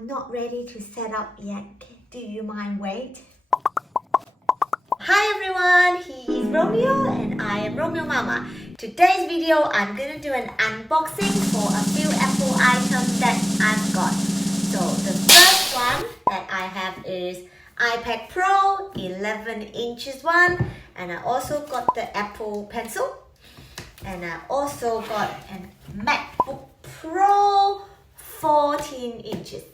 I'm not ready to set up yet. Do you mind wait? Hi everyone, he is Romeo and I am Romeo Mama. Today's video, I'm gonna do an unboxing for a few Apple items that I've got. So the first one that I have is iPad Pro 11 inches one, and I also got the Apple Pencil, and I also got a MacBook Pro 14 inches.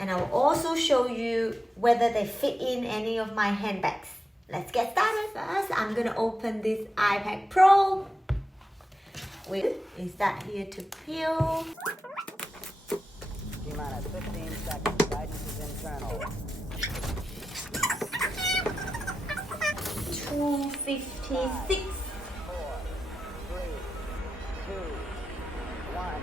And I'll also show you whether they fit in any of my handbags. Let's get started. First, I'm gonna open this iPad Pro. Is that here to peel? T-minus 15 seconds. Guidance is internal. 256. 4, 3, 2, 1.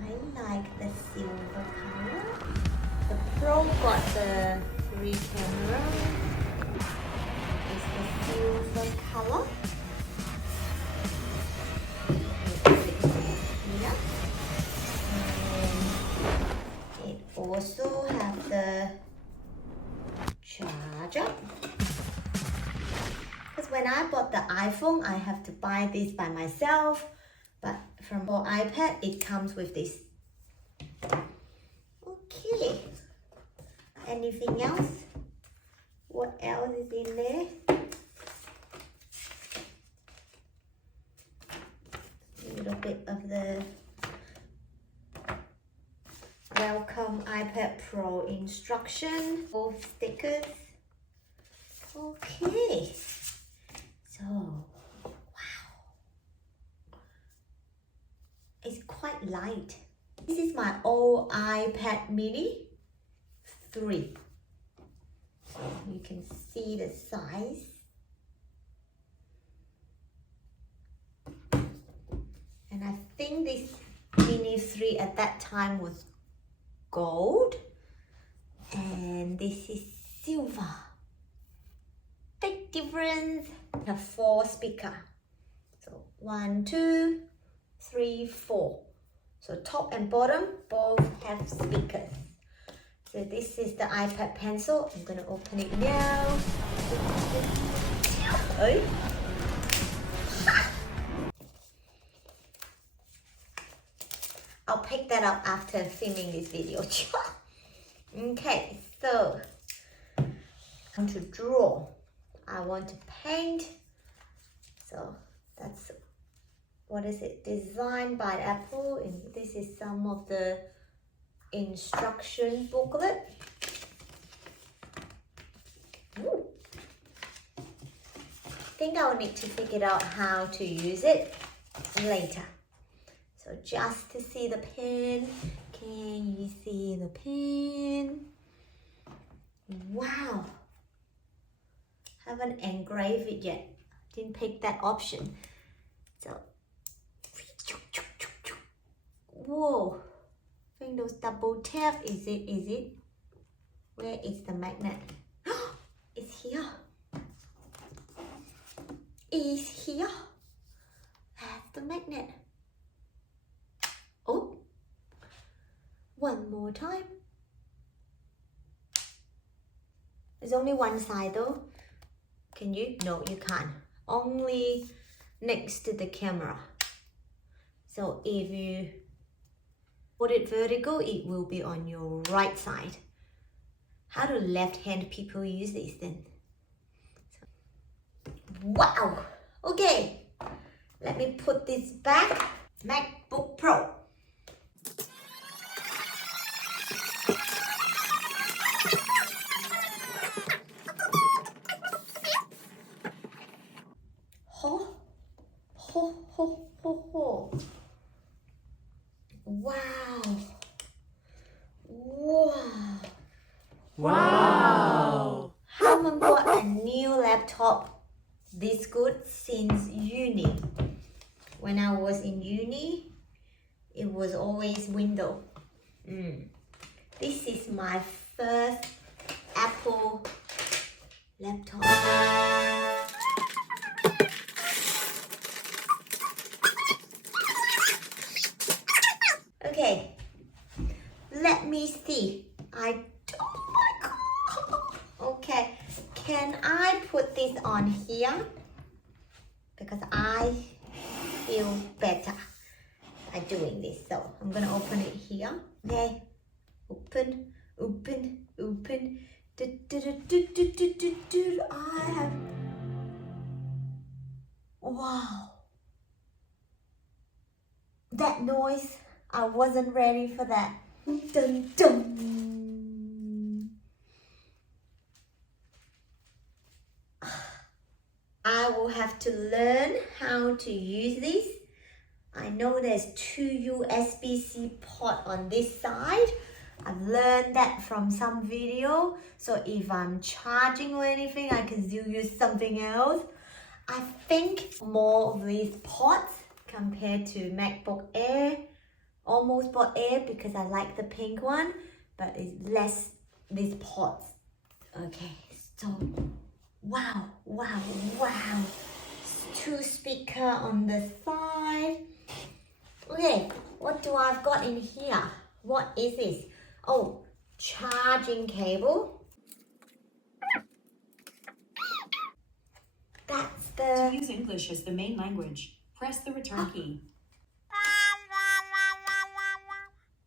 I like the silver color. The Pro got the 3 cameras. It's the silver color. Here. And it also have the charger. Because when I bought the iPhone, I have to buy this by myself. But from for iPad, it comes with this. Okay. Anything else? What else is in there? A little bit of the welcome iPad Pro instruction, both stickers. Okay. So, wow. It's quite light. This is my old iPad mini 3. So you can see the size. And I think this mini 3 at that time was gold. And this is silver. Big difference. I have 4 speakers. So 1, 2, 3, 4. So top and bottom both have speakers. So this is the iPad Pencil. I'm gonna open it now. Hey. I'll pick that up after filming this video. Okay, so I want to draw. I want to paint. So that's, what is it? Designed by Apple. And this is some of the instruction booklet. Ooh. I think I'll need to figure out how to use it later. So just to see the pen, can you see the pen? Wow. Haven't engraved it yet. Didn't pick that option. So, whoa. Windows double tap. Is it? Where is the magnet? It's here. It's here. That's the magnet. Oh, one more time. There's only one side though. Can you? No, you can't. Only next to the camera. So if you put it vertical, it will be on your right side. How do left-hand people use this then? Wow! Okay, let me put this back. MacBook Pro. Ho, ho, ho, ho, ho. Wow. Wow. Wow! Haven't got a new laptop this good since uni. When I was in uni, it was always Windows. This is my first Apple laptop. Okay, let me see. Oh my god. Okay, can I put this on here? Because I feel better by doing this. So I'm gonna open it here. Okay, open. I have. Wow. That noise, I wasn't ready for that. Dun dun. I will have to learn how to use this. I know there's 2 USB-C port on this side. I've learned that from some video. So if I'm charging or anything, I can still use something else. I think more of these ports compared to MacBook Air. Almost bought Air because I like the pink one, but it's less these ports. Okay, so wow. 2 speakers on the side. Okay, what do I've got in here? What is this? Oh, charging cable. That's To the... use English as the main language, press the return key.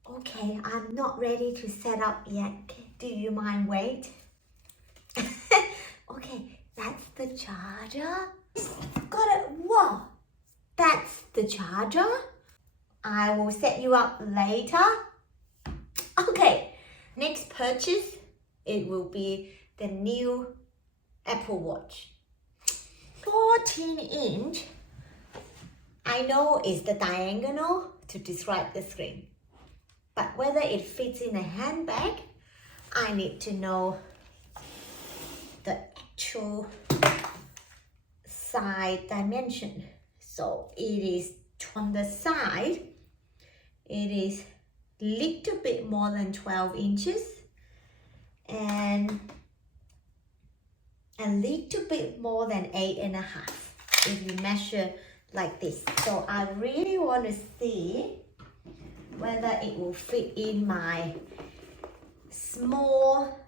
Okay, I'm not ready to set up yet. Do you mind wait? Okay, that's the charger. Got it. Whoa, that's the charger. I will set you up later. Okay, next purchase, it will be the new Apple Watch. 14-inch. I know it's the diagonal to describe the screen. But whether it fits in a handbag, I need to know the actual side dimension. So it is on the side, it is little bit more than 12 inches and a little bit more than 8.5 if you measure like this. So I really want to see whether it will fit in my small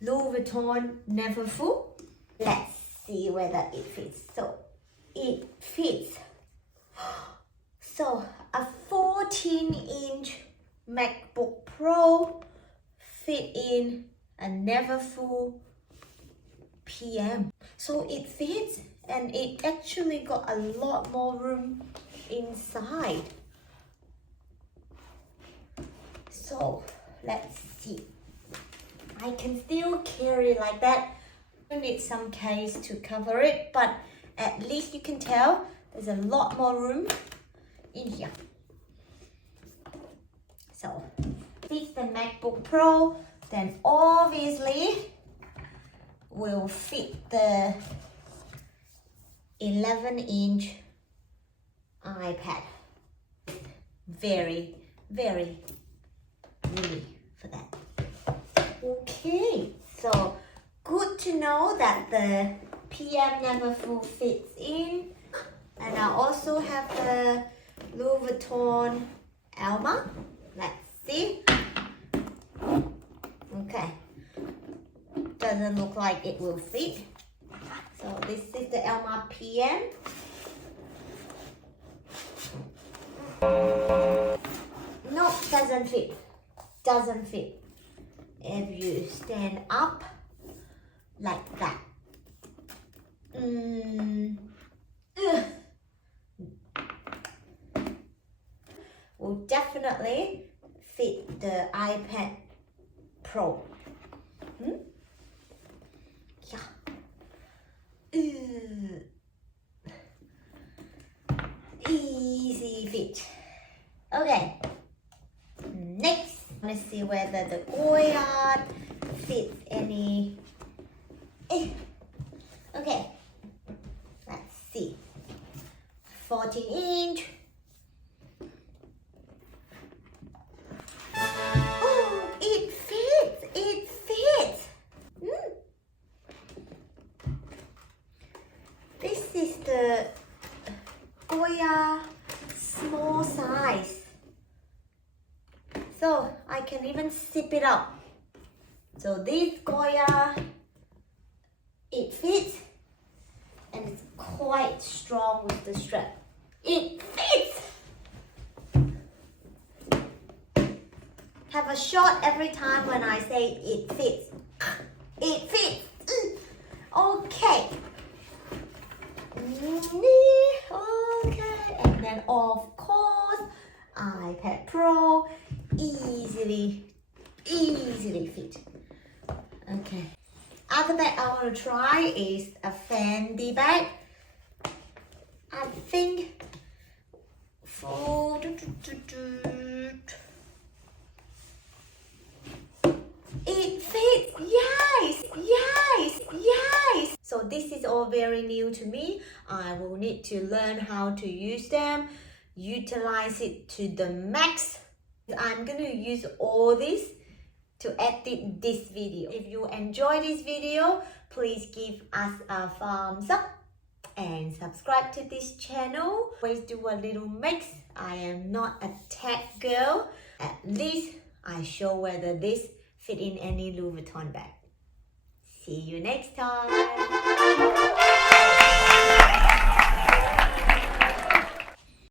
Louis Vuitton Neverfull. Let's see whether it fits. So it fits. So a 14-inch MacBook Pro fit in a Neverfull PM. So it fits and it actually got a lot more room inside. So let's see. I can still carry like that. I need some case to cover it, but at least you can tell there's a lot more room in here. So if it's the MacBook Pro, then obviously will fit the 11-inch iPad. Very really for that. Okay, so good to know that the PM Neverfull fits in. And I also have the Louis Vuitton Alma. Let's see. Okay, doesn't look like it will fit. So this is the Alma PM. Nope, doesn't fit. Doesn't fit. If you stand up like that. Will definitely fit the iPad Pro. Yeah. Easy fit. Okay. Next, let's see whether the Goyard fits any. Okay. Let's see. 14-inch. Oh, it fits. It fits. is the Goya small size. So I can even zip it up. So this Goya, it fits and it's quite strong with the strap. It fits! Have a shot every time when I say it fits. It fits! Okay. Okay, and then of course, iPad Pro easily fit. Okay. Other bag I want to try is a Fendi bag. I think for it fits. Yes. So this is all very new to me. I will need to learn how to use them, utilize it to the max. I'm gonna use all this to edit this video. If you enjoy this video, please give us a thumbs up and subscribe to this channel. Always do a little mix. I am not a tech girl. At least I show whether this fit in any Louis Vuitton bag. See you next time.